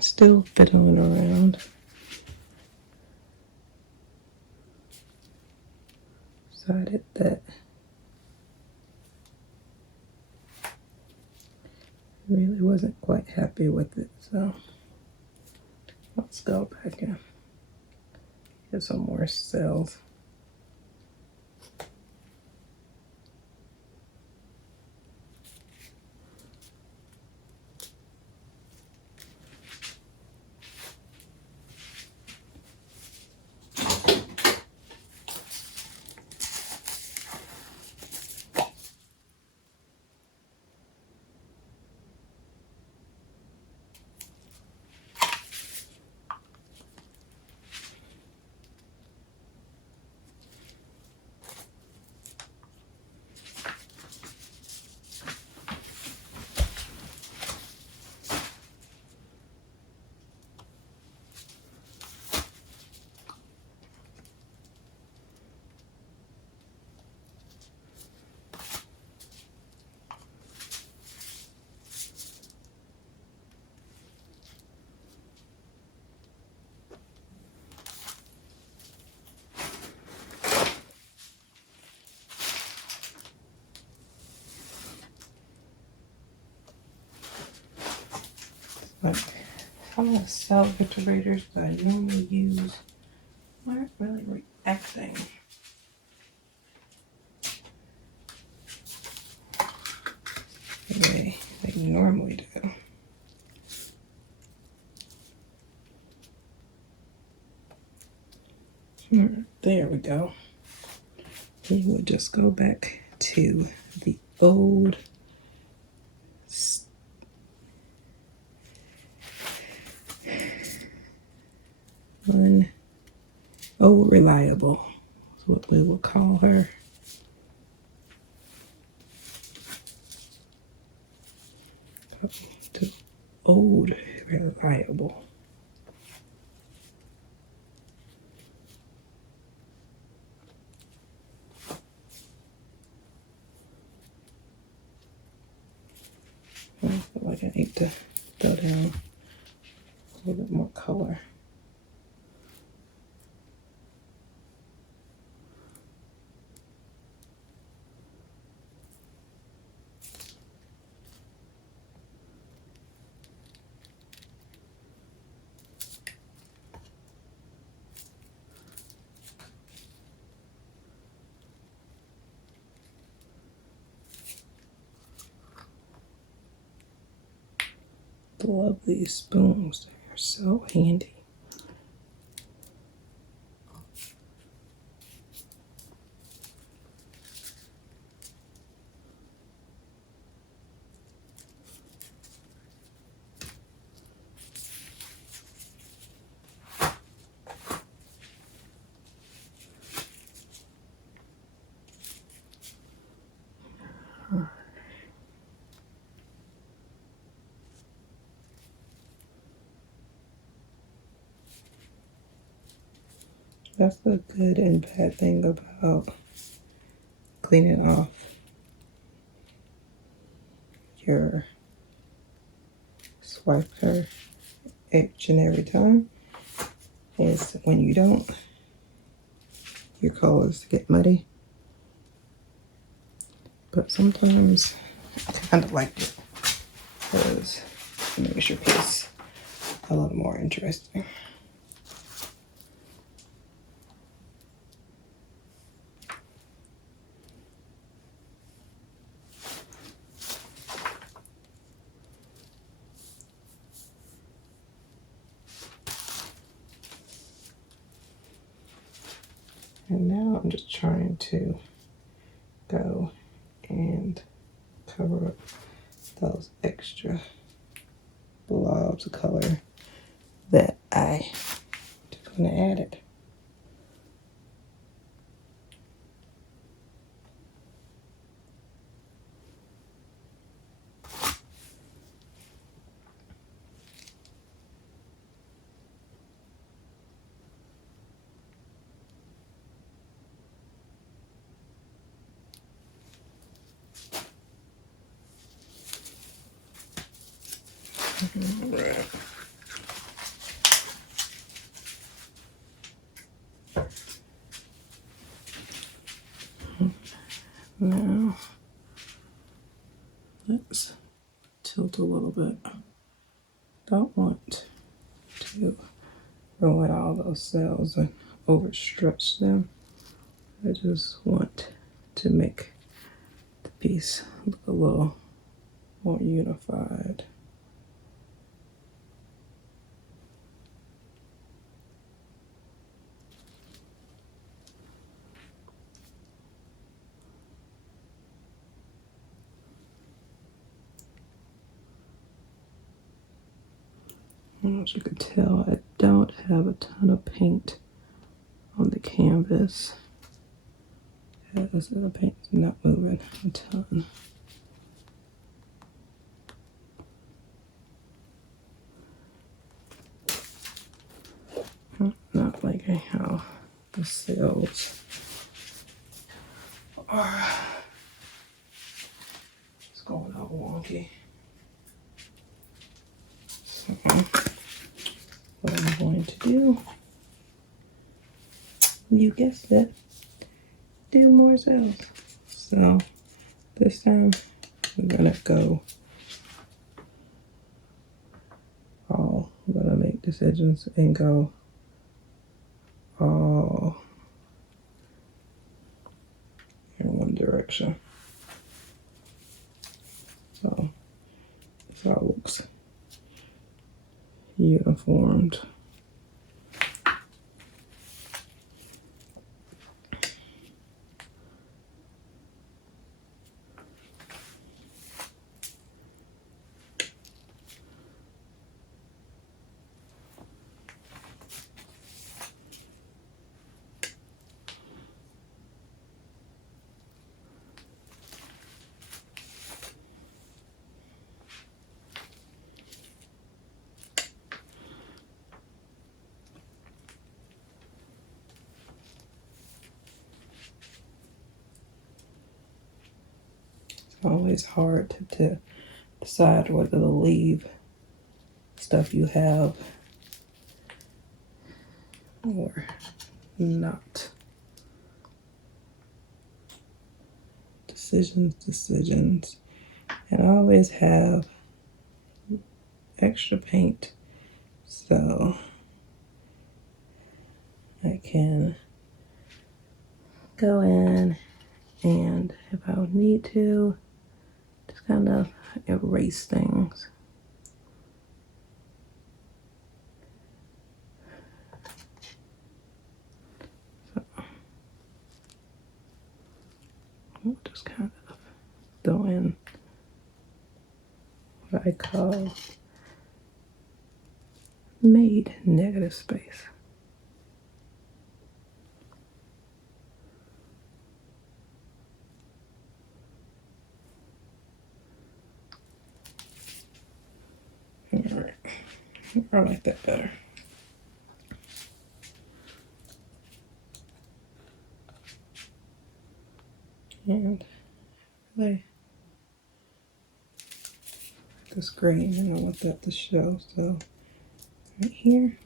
Still fiddling around. Decided that I really wasn't quite happy with it, so let's go back and get some more cells. Like, some of the cell activators that I normally use aren't really reacting the way they normally do. There we go. We will just go back to the old reliable is what we will call her. To old reliable. I feel like I need to throw down a little bit more color. Love these spoons. They're so handy. That's the good and bad thing about cleaning off your swiper each and every time is when you don't, your colors get muddy. But sometimes I kind of like it because it makes your piece a little more interesting. And now I'm just trying to go and cover up those extra blobs of color that I just gonna add it. Right. Now, let's tilt a little bit. Don't want to ruin all those cells and overstretch them. I just want to make the piece look a little more unified. As you can tell, I don't have a ton of paint on the canvas. As the paint is not moving a ton. Not liking how the cells are. It's going out wonky. So, what I'm going to do, you guessed it, do more cells. So this time I'm gonna go all, I'm gonna make decisions and go all in one direction. So that's how it looks uniformed. It's always hard to decide whether to leave stuff you have or not. Decisions. And I always have extra paint, so I can go in and if I need to, just kind of erase things. So I'll just kind of throw in what I call made negative space. All right, I like that better. And I this green and I want that to show, so right here.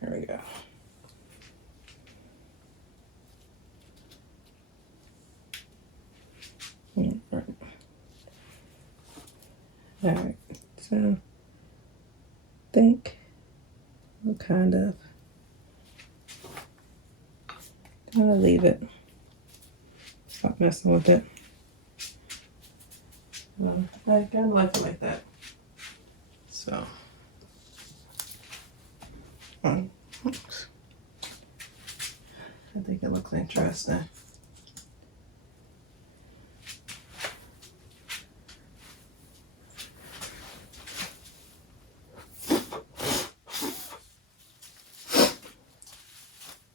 There we go. All right, so I think we'll kind of leave it. Stop messing with it. I kind of like it like that. So, oops. I think it looks interesting.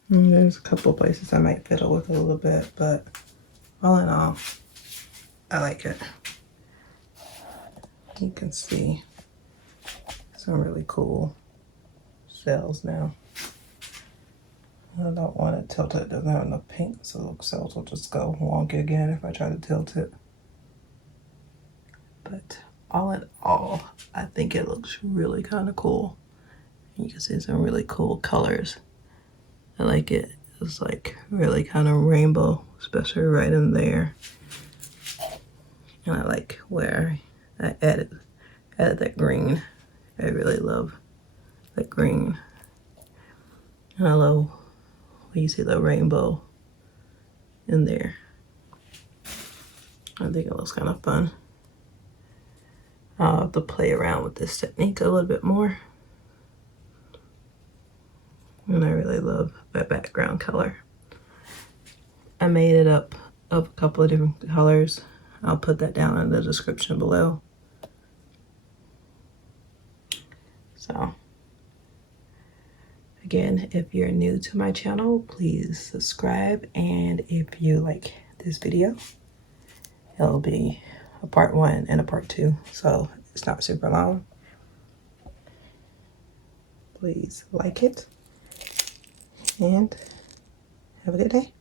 And there's a couple places I might fiddle with a little bit, but all in all, I like it. You can see some really cool cells now. I don't want to tilt it. It doesn't have enough pink, so it looks so it'll just go wonky again if I try to tilt it. But all in all, I think it looks really kind of cool. You can see some really cool colors. I like it. It's like really kind of rainbow, especially right in there. And I like where I added that green. I really love that green. And I love when you see the rainbow in there. I think it looks kind of fun. I'll have to play around with this technique a little bit more. And I really love that background color. I made it up of a couple of different colors. I'll put that down in the description below. So again, if you're new to my channel, please subscribe. And if you like this video, it'll be a part 1 and a part 2. So it's not super long. Please like it and have a good day.